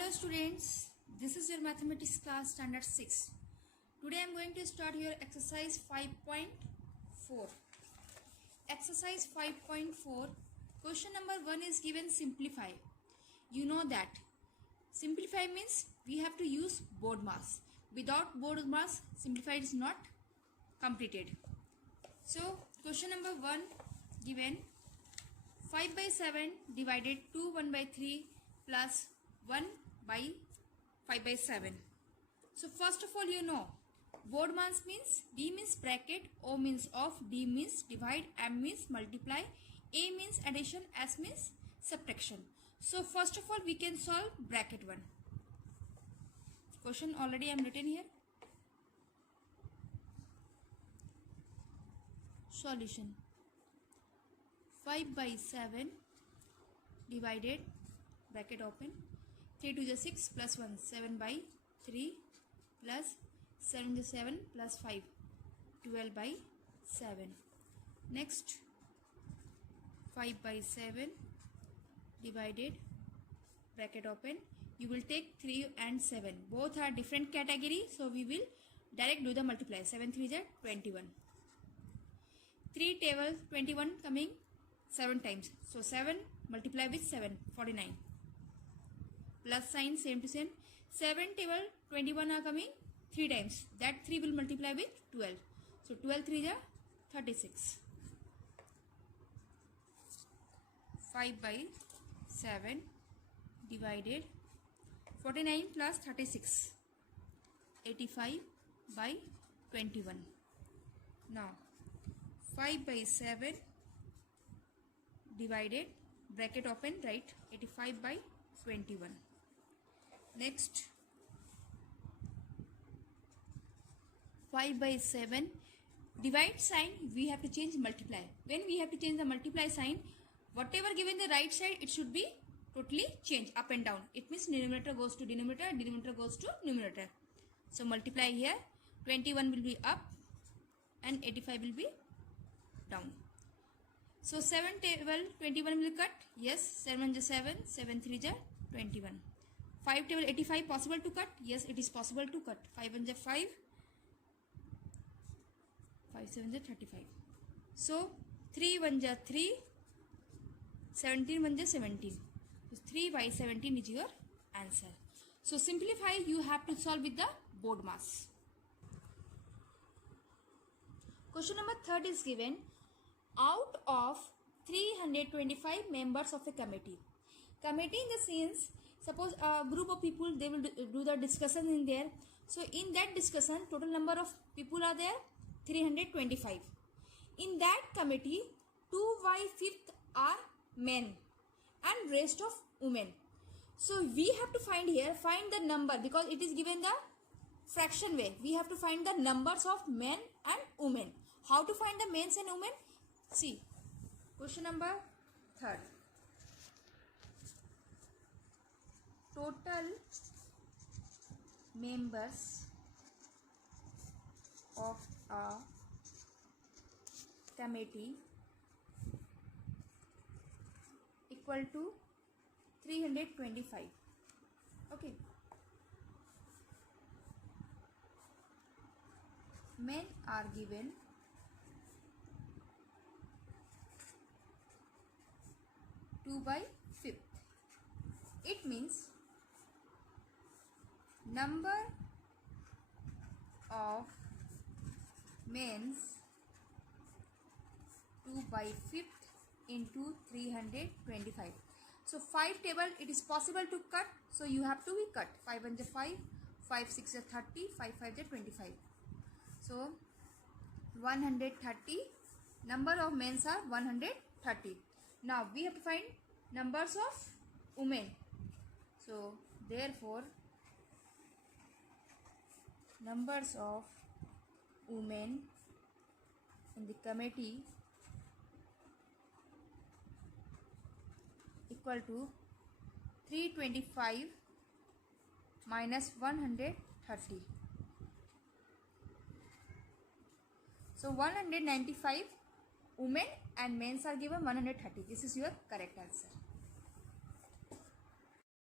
Hello students, this is your mathematics class standard 6. Today I am going to start your exercise 5.4. Exercise 5.4, question number 1 is given simplify. You know that simplify means we have to use BODMAS. Without BODMAS, simplify is not completed. So question number 1 given 5 by 7 divided 2 1 by 3 plus 1 by 5 by 7. So first of all, you know BODMAS means D means bracket, O means off, D means divide, M means multiply, A means addition, S means subtraction. So first of all we can solve bracket 1. Question already I am written here. Solution 5 by 7 divided bracket open 3 to the 6 plus 1 7 by 3 plus 7 to 7 plus 5 12 by 7. Next 5 by 7 divided bracket open, you will take 3 and 7, both are different category, so we will direct do the multiply. 7 3 is 21, 3 table 21 coming 7 times, so 7 multiply with 7 49, plus sign same to same. 7 table 21 are coming 3 times, that 3 will multiply with 12, so 12 3 is 36. 5 by 7 divided 49 plus 36 85 by 21. Now 5 by 7 divided bracket open, right, 85 by 21. Next 5 by 7 divide sign we have to change multiply. When we have to change the multiply sign, whatever given the right side, it should be totally changed up and down. It means numerator goes to denominator, denominator goes to numerator. So multiply here, 21 will be up and 85 will be down. So 7 table 21 will cut, yes, 7 is 7, 7 3 is 21. 5 table 85 possible to cut, yes, it is possible to cut. 5 1 is 5, 5 7 is 35. So 3 1 is 3, 17 1 is 17. So 3 by 17 is your answer. So simplify you have to solve with the BODMAS. Question number 3 is given. Out of 325 members of a committee. Committee in the sense, suppose a group of people, they will do the discussion in there. So in that discussion, total number of people are there 325. In that committee, 2 by 5th are men and rest of women. So we have to find here, find the number, because it is given the fraction way. We have to find the numbers of men and women. How to find the men and women? See, question number 3. Total members of a committee equal to 325. Okay. Men are given 2 by 5th. It means number of men's 2 by 5th into 325. So 5 table it is possible to cut, so you have to be cut. 5 1 is 5, 5 6 is 30, 5 5 is 25. So 130, number of men's are 130. Now we have to find numbers of women. So therefore numbers of women in the committee equal to 325 minus 130. So 195 women and men are given 130. This is your correct answer.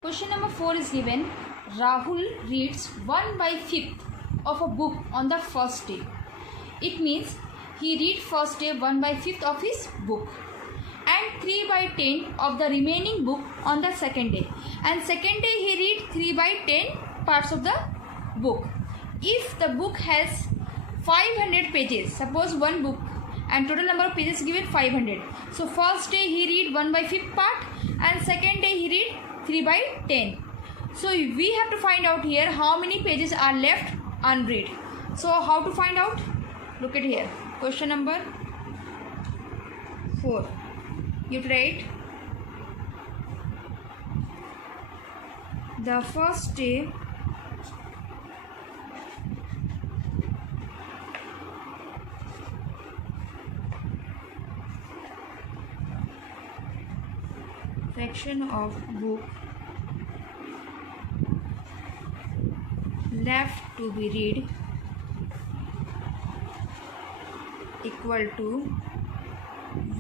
Question number 4 is given. Rahul reads 1/5 of a book on the first day. It means he read first day 1/5 of his book and 3/10 of the remaining book on the second day. And second day he read 3/10 parts of the book. If the book has 500 pages, suppose one book and total number of pages given 500. So first day he read 1/5 part and second day he read 3/10. So we have to find out here how many pages are left unread. So how to find out? Look at here. Question number 4. You write the first day fraction of book left to be read equal to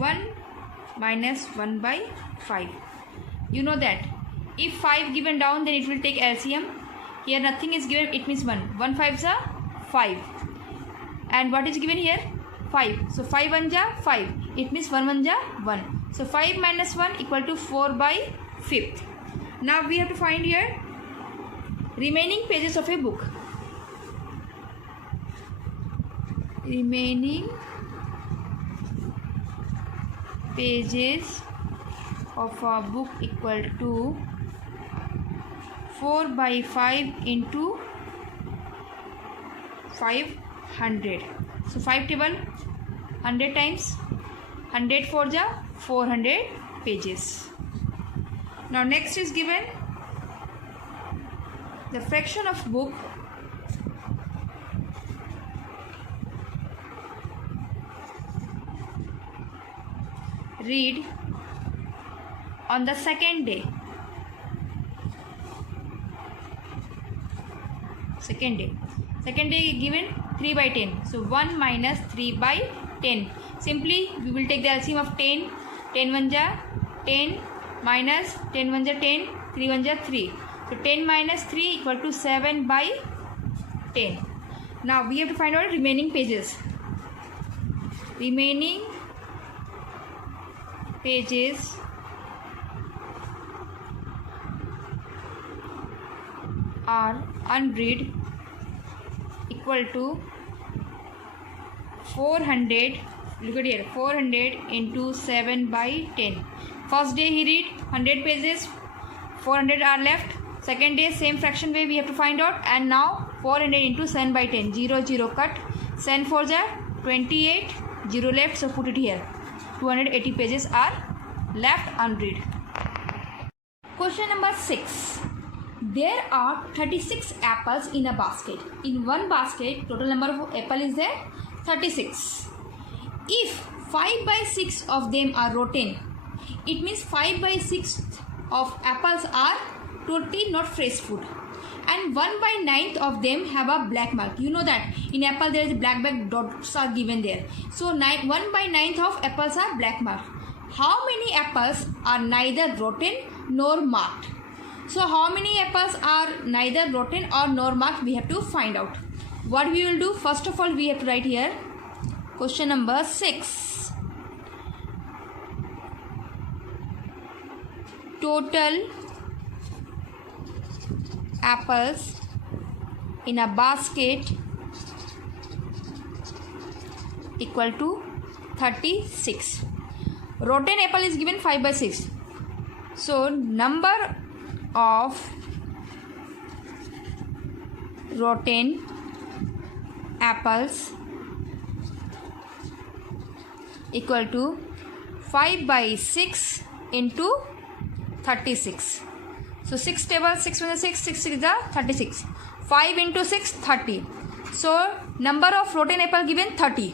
1 minus 1/5. You know that if 5 given down, then it will take LCM. Here nothing is given, it means 1. 1 5s are 5. And what is given here? 5. So 5 1 ja 5. It means 1 1 ja 1. So 5 minus 1 equal to 4/5. Now we have to find here remaining pages of a book. Remaining pages of a book equal to 4/5 into 500. So 5 table 100 times 100 4 ja 400 pages. Now next is given the fraction of book read on the second day. Second day given 3/10. So 1 minus 3/10. Simply we will take the LCM of 10. 10 1 ja 10 minus 10 1 ja 10. 3 1 ja 3. So 10 minus 3 equal to 7/10. Now we have to find out remaining pages. Remaining pages are unread equal to 400. Look at here, 400 into 7/10. First day he read 100 pages, 400 are left. Second day same fraction way we have to find out, and now 400 into 7/10. 0 0 cut. 7 4 ja 28. 0 left, so put it here. 280 pages are left unread. Question number 6. There are 36 apples in a basket. In one basket, total number of apple is there 36. If 5/6 of them are rotten, it means 5/6 of apples are totally not fresh food, and 1/9 of them have a black mark. You know that in apple there is black dots are given there. So 1/9 of apples are black mark. How many apples are neither rotten nor marked? So how many apples are neither rotten or nor marked, we have to find out. What we will do, first of all we have to write here question number 6. Total apples in a basket equal to 36. Rotten apple is given 5/6. So number of rotten apples equal to 5/6 into 36. So 6 table 6 1 6 6 6 is 36. 5 into 6 30. So number of rotten apple given 30.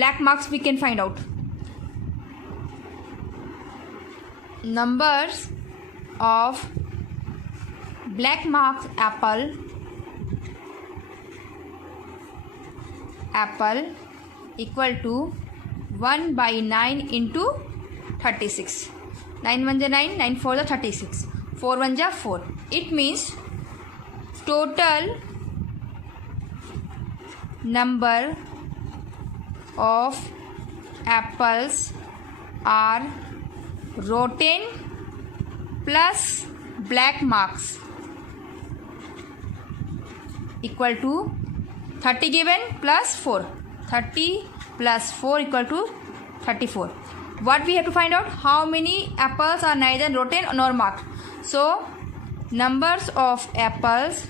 Black marks we can find out. Numbers of black marked apple equal to 1/9 into 36. 9 1 9, 9 4 36. 4 1 जा 4. It means total number of apples are rotten plus black marks equal to 30 given plus 4. 30 plus 4 equal to 34. What we have to find out? How many apples are neither rotten nor marked. So numbers of apples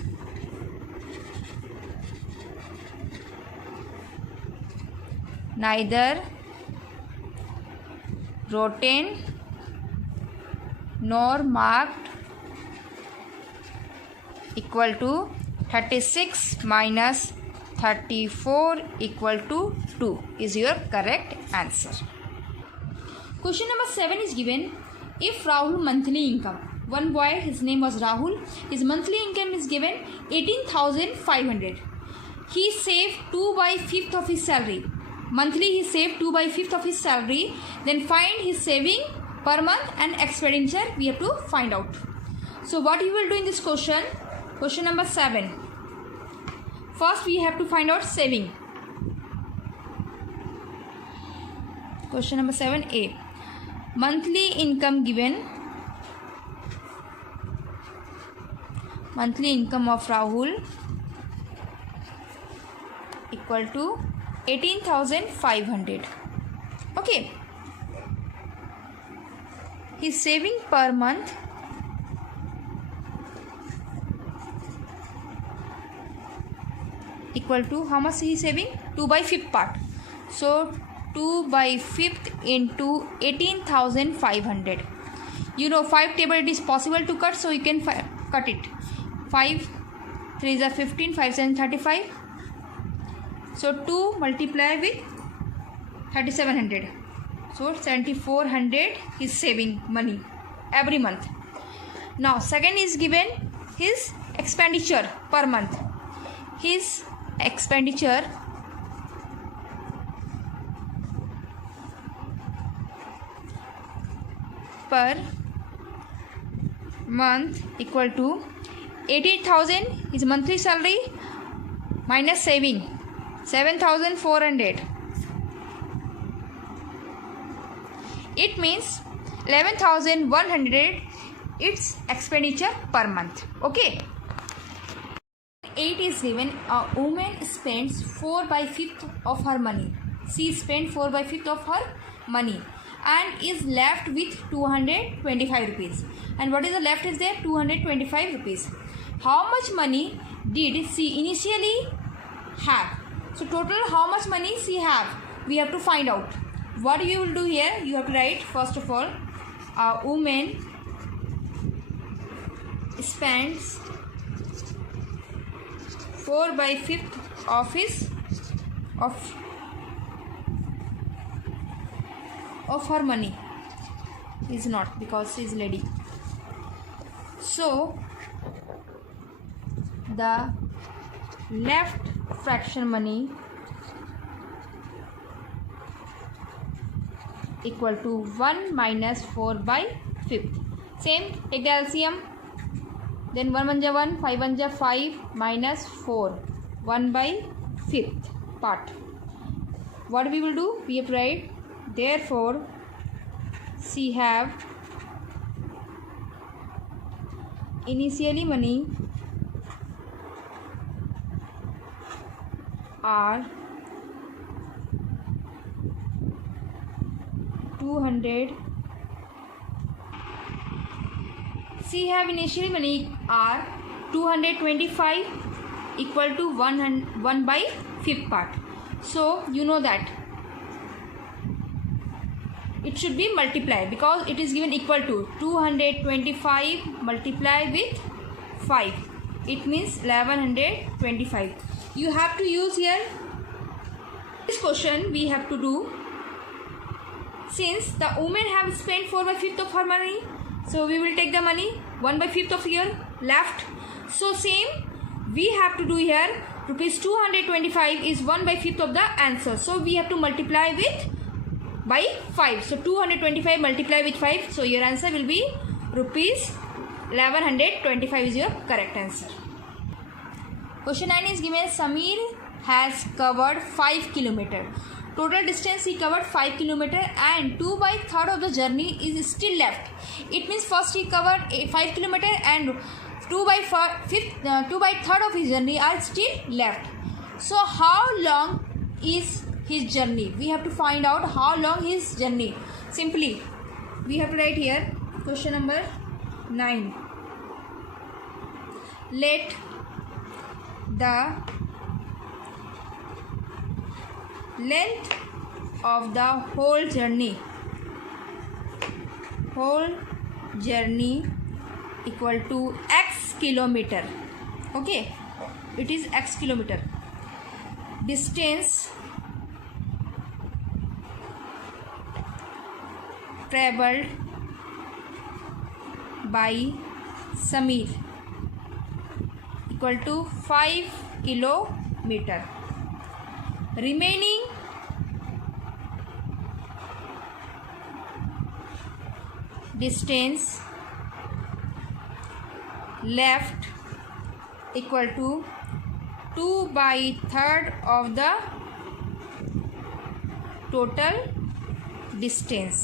neither rotten nor marked equal to 36 minus 34 equal to 2 is your correct answer. Question number 7 is given. If Rahul monthly income, one boy, his name was Rahul, his monthly income is given 18,500. He saved 2/5 of his salary. Monthly he saved 2/5 of his salary. Then find his saving per month and expenditure we have to find out. So what you will do in this question? Question number 7. First we have to find out saving. Question number 7A. Monthly income given. Monthly income of Rahul equal to 18,500. Okay. His saving per month equal to how much he is saving? 2/5 part. So 2/5 into 18,500. You know 5 table it is possible to cut, so you can cut it. 5 3 is 15, 5 7 35. So 2 multiply with 3700. So 7400 is saving money every month. Now second is given his expenditure per month. His expenditure per month equal to 80,000 his monthly salary minus saving 7,400. It means 11,100 its expenditure per month. Okay. 8 is given. A woman spends 4/5 of her money. She spent 4/5 of her money and is left with 225 rupees. And what is the left is there? 225 rupees. How much money did she initially have? So total how much money she have? We have to find out. What you will do here? You have to write first of all, a woman spends 4/5 of his of her money. Is not, because she is lady. So the left fraction money equal to 1 minus 4/5. Same, take the LCM. Then 1 1 ja 1, 5 1 ja 5 minus 4, 1/5 part. What we will do? We have to write, therefore she have initially money are 200. She have initially money are 225 equal to 1/5 part. So you know that it should be multiplied, because it is given equal to 225 multiply with 5. It means 1125. You have to use here. This question we have to do, since the woman have spent 4/5 of her money. So we will take the money 1/5 of your left. So same we have to do here. Rupees 225 is 1/5 of the answer. So we have to multiply with by 5. So 225 multiply with 5. So your answer will be rupees 1125 is your correct answer. Question 9 is given. Samir has covered 5 km. Total distance he covered 5 km and 2/3 of the journey is still left. It means first he covered 5 km and 2/3 of his journey are still left. So how long is his journey? We have to find out how long his journey. Simply we have to write here question number 9. Let the length of the whole journey equal to x kilometer. Okay, it is x kilometer. Distance traveled by Samir equal to 5 kilometer. Remaining distance left equal to 2/3 of the total distance.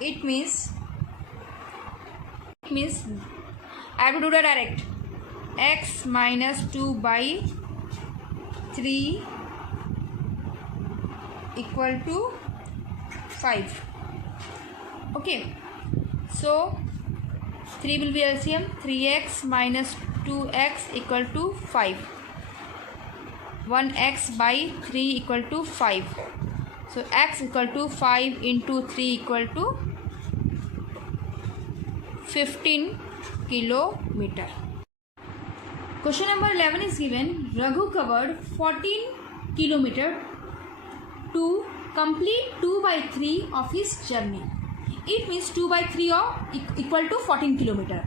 It means I have to do the direct. X minus 2/3 equal to 5. Okay, so 3 will be LCM. 3x minus 2x equal to 5. 1x by 3 equal to 5. So x equal to 5 into 3 equal to 15 kilometer. Question number 11 is given. Raghu covered 14 kilometer to complete 2/3 of his journey. It means 2/3 of equal to 14 kilometer.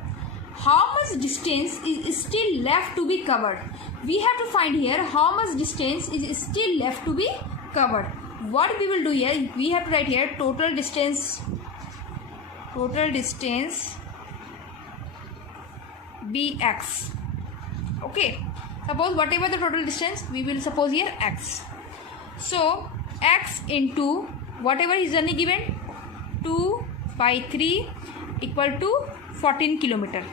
How much distance is still left to be covered? We have to find here how much distance is still left to be covered. What we will do here, we have to write here total distance bx. Okay, suppose whatever the total distance, we will suppose here x. So x into whatever is journey given, 2/3 equal to 14 kilometer.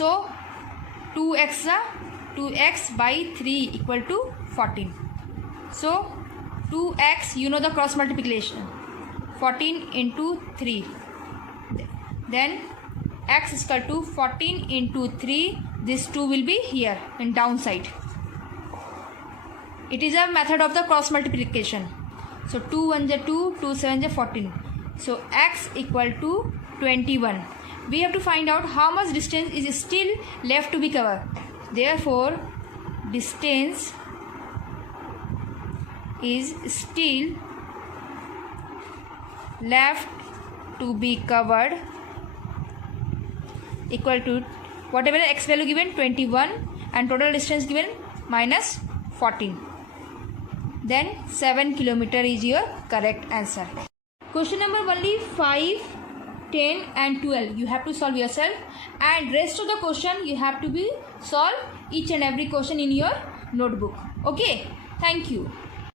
So 2x by 3 equal to 14. So 2x, you know the cross multiplication, 14 into 3. Then x is equal to 14 into 3. This 2 will be here in downside. It is a method of the cross multiplication. So 2 1 is 2, 2 7 is 14. So x equal to 21. We have to find out how much distance is still left to be covered. Therefore, distance is still left to be covered equal to whatever the x value given, 21, and total distance given minus 14. Then 7 kilometer is your correct answer. Question number only 5, 10 and 12 you have to solve yourself, and rest of the question you have to be solve each and every question in your notebook. Okay, thank you.